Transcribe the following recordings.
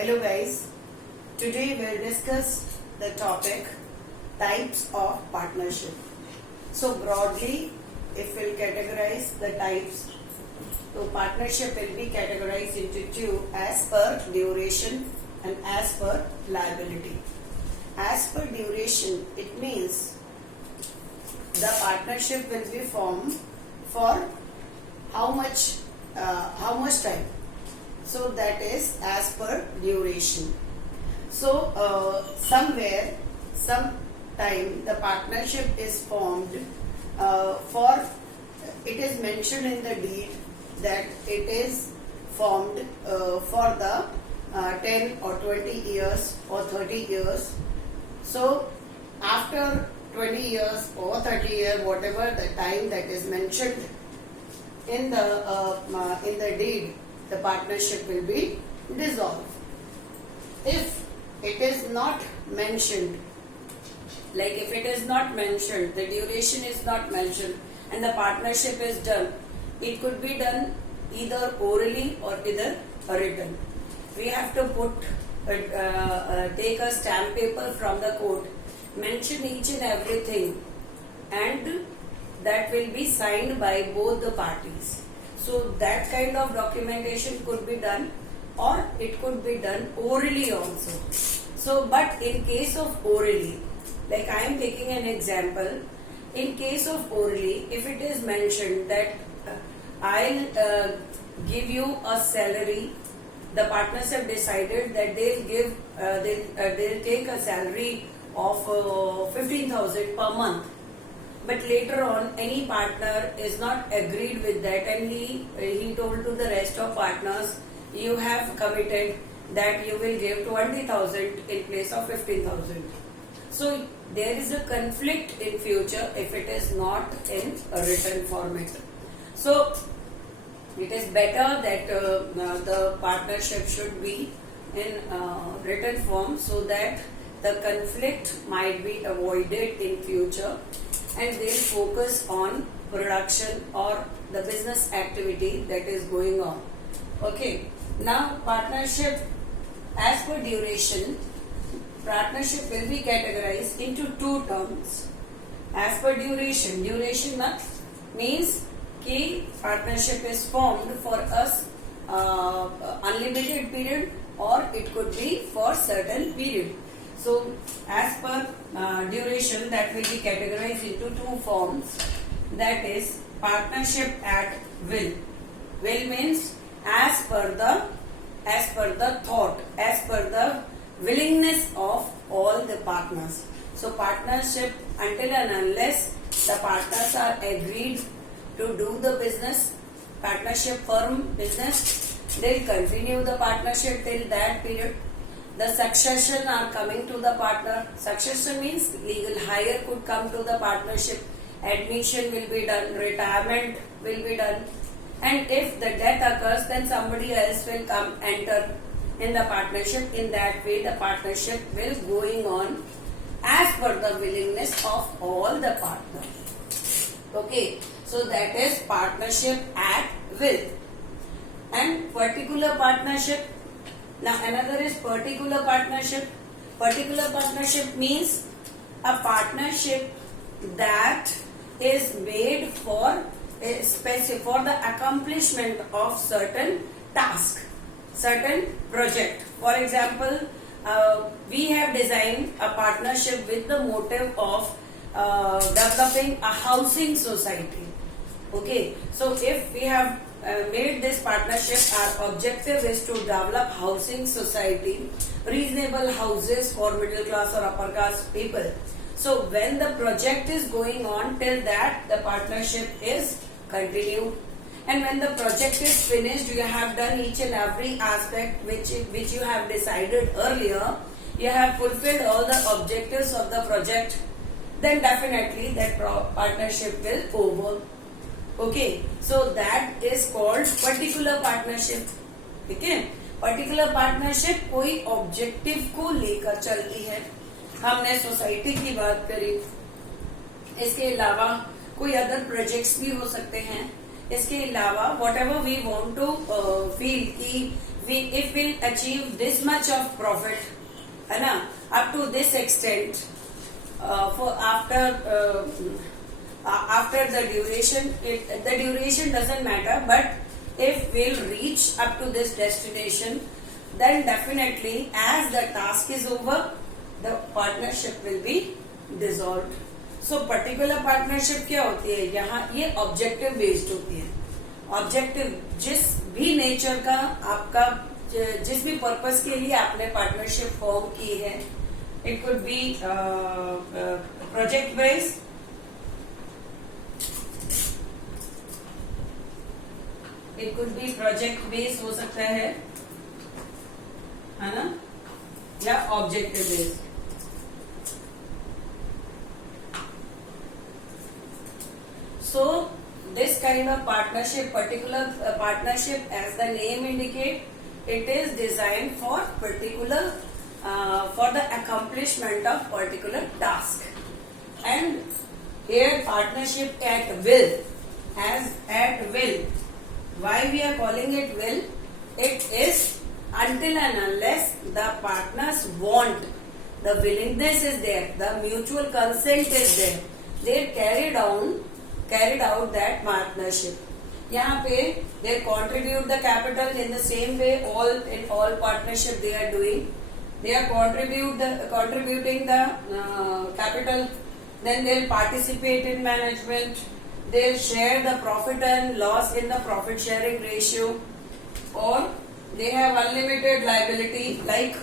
Hello guys, today we'll discuss the topic types of partnership. So broadly, if we'll categorize the types, so partnership will be categorized into two as per duration and as per liability. As per duration, it means the partnership will be formed for how much time. So that is as per duration. So somewhere, some time the partnership is formed for, it is mentioned in the deed that it is formed for the 10 or 20 years or 30 years. So after 20 years or 30 years, whatever the time that is mentioned in the deed, the partnership will be dissolved. If it is not mentioned, like if it is not mentioned, the duration is not mentioned and the partnership is done, it could be done either orally or either written. We have to put take a stamp paper from the court, mention each and everything, and that will be signed by both the parties. So that kind of documentation could be done, or it could be done orally also. So but in case of orally, like I am taking an example, in case of orally, if it is mentioned that I'll give you a salary, the partners have decided that they'll give they'll take a salary of 15,000 per month. But later on, any partner is not agreed with that, and he told to the rest of partners, you have committed that you will give 20,000 in place of 15,000. So there is a conflict in future if it is not in a written format. So it is better that the partnership should be in written form, so that the conflict might be avoided in future, and they'll focus on production or the business activity that is going on. Okay, now partnership as per duration, partnership will be categorized into two terms. As per duration, duration means कि partnership is formed for us unlimited period, or it could be for certain period. So as per duration, that will be categorized into two forms, that is partnership at will. Will means as per the thought, as per the willingness of all the partners. So partnership, until and unless the partners are agreed to do the business, partnership firm business, they'll continue the partnership till that period. The succession are coming to the partner. Succession means legal hire could come to the partnership, admission will be done, retirement will be done, and if the death occurs, then somebody else will come enter in the partnership. In that way, the partnership will going on as per the willingness of all the partners. Okay, so that is partnership at will. And particular partnership. Now another is particular partnership. Particular partnership means a partnership that is made for the accomplishment of certain task, certain project. For example, we have designed a partnership with the motive of developing a housing society. Okay, so if we have made this partnership, our objective is to develop housing society, reasonable houses for middle class or upper class people. So when the project is going on, till that the partnership is continued, and when the project is finished, you have done each and every aspect which you have decided earlier, you have fulfilled all the objectives of the project, then definitely that partnership will over. Okay, so that is called particular partnership. ठीक है, particular partnership कोई objective को लेकर चलती है. हमने society की बात करी, इसके अलावा कोई अदर प्रोजेक्ट्स भी हो सकते हैं. इसके अलावा whatever we want to feel कि if we'll achieve this much of profit, है ना, up to this extent, for after the duration, the duration doesn't matter, but if we'll reach up to this destination, then definitely as the task is over, the partnership will be dissolved. So particular partnership क्या होती है, यहाँ ये objective based होती है. Objective जिस भी nature का आपका, जिस भी पर्पस के लिए आपने पार्टनरशिप फॉर्म की है, it could be project based, it could be project based हो सकता है ना, या objective based. So this kind of partnership, particular partnership, as the name indicate, it is designed for particular for the accomplishment of particular task. And here partnership at will, as at will. Why we are calling it will? It is until and unless the partners want, the willingness is there, the mutual consent is there, they carried out that partnership. यहाँ पे they contribute the capital in the same way. In all partnership they are doing. They are contributing the capital. Then they'll participate in management. They'll share the profit and loss in the profit sharing ratio. Or they have unlimited liability. Like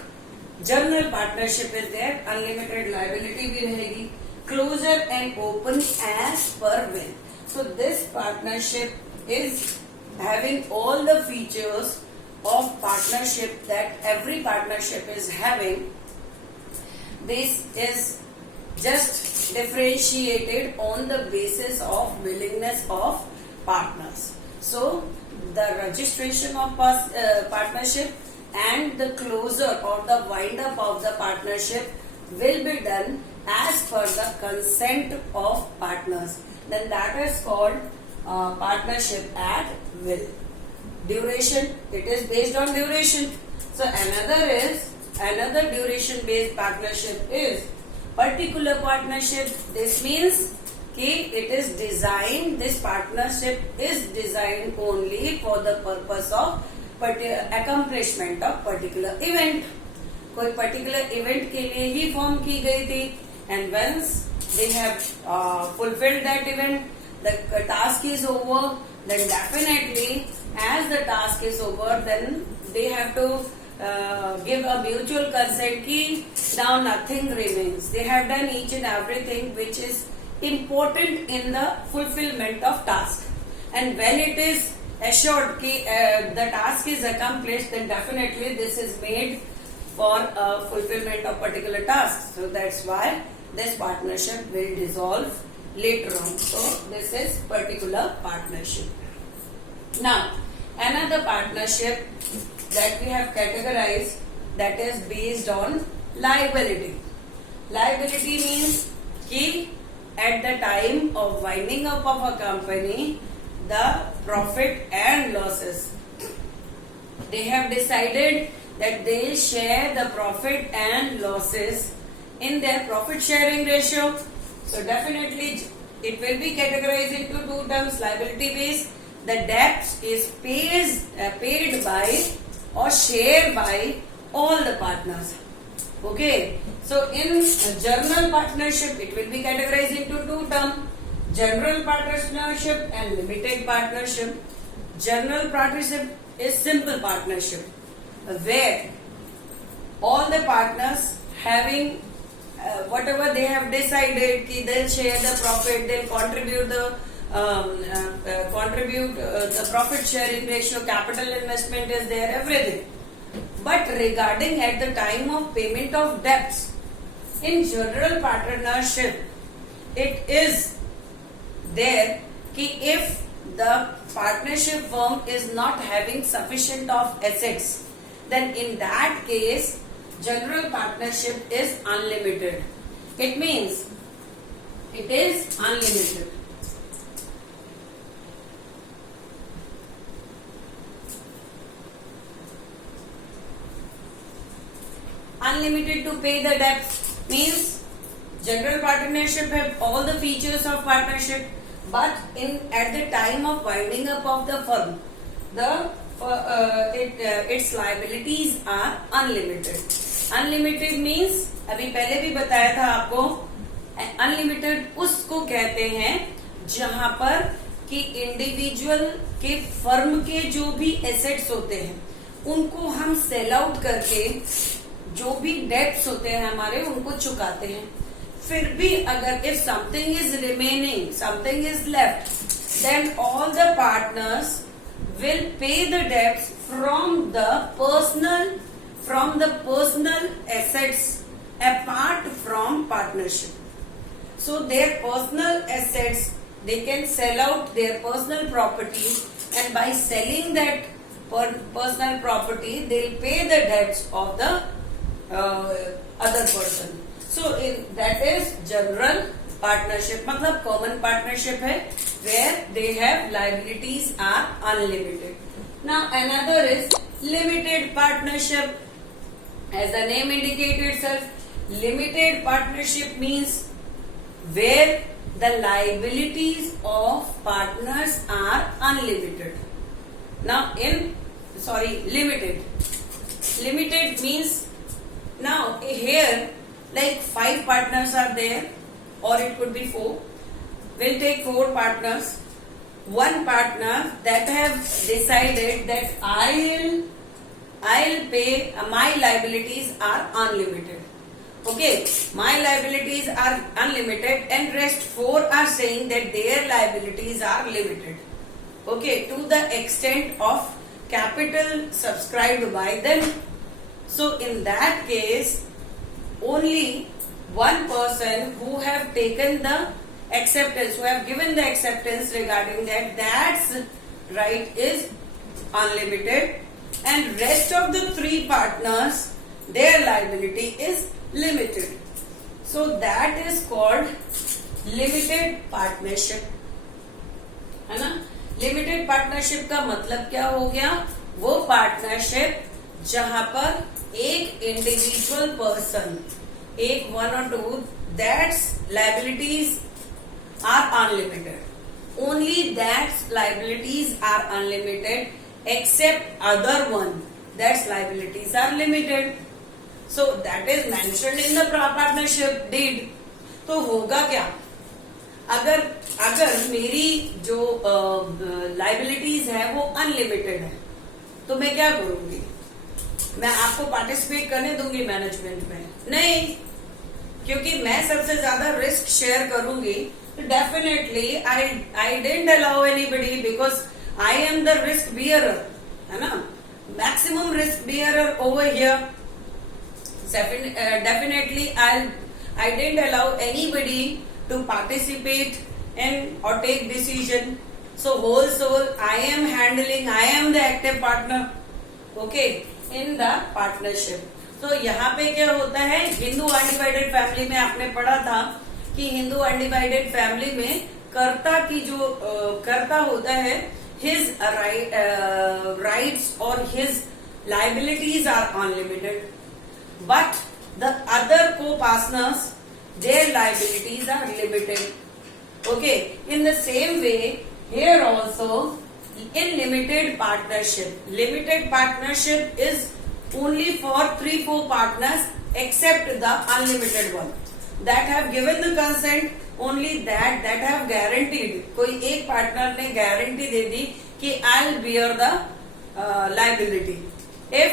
general partnership is there, unlimited liability भी रहेगी. Closure and open as per will. So this partnership is having all the features of partnership that every partnership is having. This is just differentiated on the basis of willingness of partners. So the registration of partnership and the closure or the wind up of the partnership will be done as per the consent of partners. Then that is called partnership at will. Duration, it is based on duration. So another duration based partnership is particular partnership. This means it is designed, this partnership is designed only for the purpose of accomplishment of particular event. कोई particular event के लिए ही form की गई थी, and once they have fulfilled that event, the task is over, then definitely as the task is over, then they have to give a mutual consent ki now nothing remains. They have done each and everything which is important in the fulfillment of task, and when it is assured ki the task is accomplished, then definitely this is made for fulfillment of particular task. So that's why this partnership will dissolve later on. So this is particular partnership. Now another partnership that we have categorized, that is based on liability. Liability means कि at the time of winding up of a company, the profit and losses, they have decided that they share the profit and losses in their profit sharing ratio. So definitely it will be categorized into two terms, liability based. The debt is paid by or shared by all the partners. Okay, so in general partnership it will be categorized into two terms, general partnership and limited partnership. General partnership is simple partnership where all the partners having whatever they have decided, ki they'll share the profit, they'll contribute the profit sharing ratio, capital investment is there, everything. But regarding at the time of payment of debts, in general partnership, it is there ki if the partnership firm is not having sufficient of assets, then in that case general partnership is unlimited. It means it is unlimited. unlimited to pay the debts means general partnership have all the features of partnership, but at the time of winding up of the firm, its liabilities are unlimited. Unlimited means अभी पहले भी बताया था आपको, unlimited उसको कहते हैं जहां पर कि इंडिविजुअल के फर्म के जो भी एसेट्स होते हैं उनको हम सेल आउट करके जो भी डेट्स होते हैं हमारे उनको चुकाते हैं. फिर भी अगर if something is remaining, something is left, then all the partners will pay the debts from the personal assets apart from partnership. So their personal assets, they can sell out their personal property, and by selling that personal property they'll pay the debts of the other person. So that is general partnership, मतलब common partnership है where they have liabilities are unlimited. Now another is limited partnership. As the name indicates itself, limited partnership means where the liabilities of partners are unlimited. Now limited. Limited means now here like 5 partners are there, or it could be 4. We'll take 4 partners. One partner that have decided that I'll pay, my liabilities are unlimited. Okay, my liabilities are unlimited, and rest 4 are saying that their liabilities are limited. Okay, to the extent of capital subscribed by them. So in that case, only one person who have taken the acceptance, who have given the acceptance regarding that's right is unlimited, and rest of the 3 partners, their liability is limited. So that is called limited partnership, है ना. Limited partnership का मतलब क्या हो गया? वो partnership जहां पर एक इंडिविजुअल पर्सन, एक 1 or 2, that's liabilities are unlimited. Only that liabilities are unlimited, except other one, that's liabilities are limited. So that is mentioned in the partnership deed. तो होगा क्या? अगर मेरी जो लाइबिलिटीज है वो अनलिमिटेड है तो मैं क्या करूंगी? मैं आपको पार्टिसिपेट करने दूंगी मैनेजमेंट में? नहीं, क्योंकि मैं सबसे ज्यादा रिस्क शेयर करूंगी. Definitely I didn't allow anybody because I am the risk bearer, है ना. Maximum risk bearer over here. Definitely I didn't allow anybody to participate in or take decision. So whole soul I am handling, I am the active partner, okay, in the partnership. तो यहाँ पे क्या होता है, Hindu undivided family में आपने पढ़ा था कि हिंदू अनडिवाइडेड फैमिली में कर्ता की जो कर्ता होता है, his rights or his liabilities are unlimited. But the other co-partners, their liabilities are limited. Okay, in the same way, here also in limited partnership is only for 3-4 partners except the unlimited one that have given the consent. Only that have guaranteed. कोई एक partner ने guarantee दे दी कि I'll bear the liability. If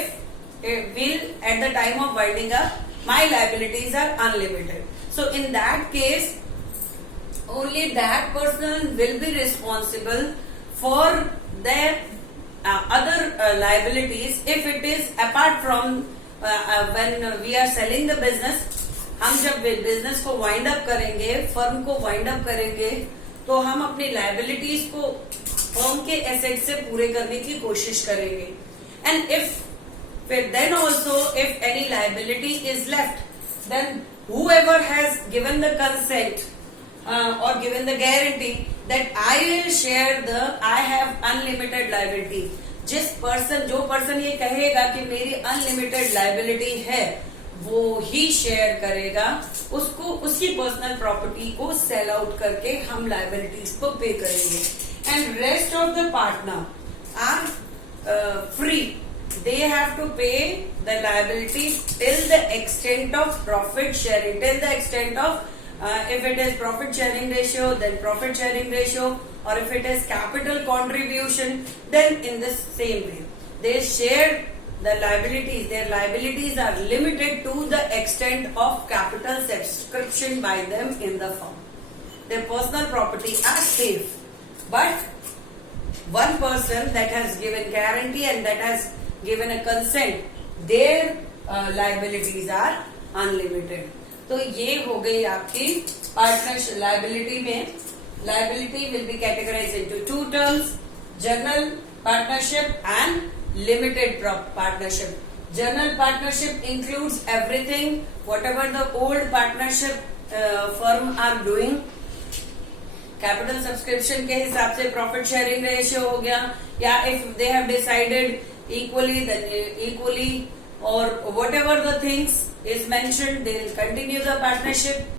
will at the time of winding up, my liabilities are unlimited. So in that case, only that person will be responsible for their other liabilities if it is apart from when we are selling the business. हम जब business को wind up करेंगे, firm को wind up करेंगे, तो हम अपनी liabilities को फर्म के एसेट से पूरे करने की कोशिश करेंगे. And if then also if any liability is left, then whoever has given the consent or given the guarantee that I will share I have unlimited liability. जो पर्सन ये कहेगा कि मेरी अनलिमिटेड लाइबिलिटी है, वो ही शेयर करेगा, उसको उसकी पर्सनल प्रॉपर्टी को सेल आउट करके हम लाइबिलिटीज को पे करेंगे. And rest of the partner are free. They have to pay the liability till the extent of profit sharing, till the extent of if it is profit sharing ratio, then profit sharing ratio, or if it is capital contribution, then in the same way they share the liabilities. Their liabilities are limited to the extent of capital subscription by them in the firm. Their personal property are safe, but one person that has given guarantee and that has given a consent, their liabilities are unlimited. तो ये हो गई आपकी partnership. Liability में liability will be categorise into two terms, general partnership and limited partnership. General partnership includes everything whatever the old partnership firm are doing. Capital subscription के हिसाब से profit sharing ratio हो गया, या if they have decided equally, then equally, or whatever the things is mentioned, they will continue the partnership.